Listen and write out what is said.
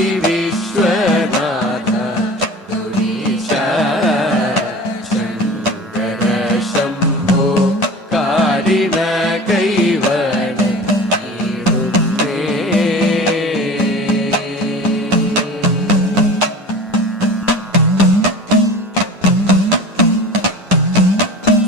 Siri Stress.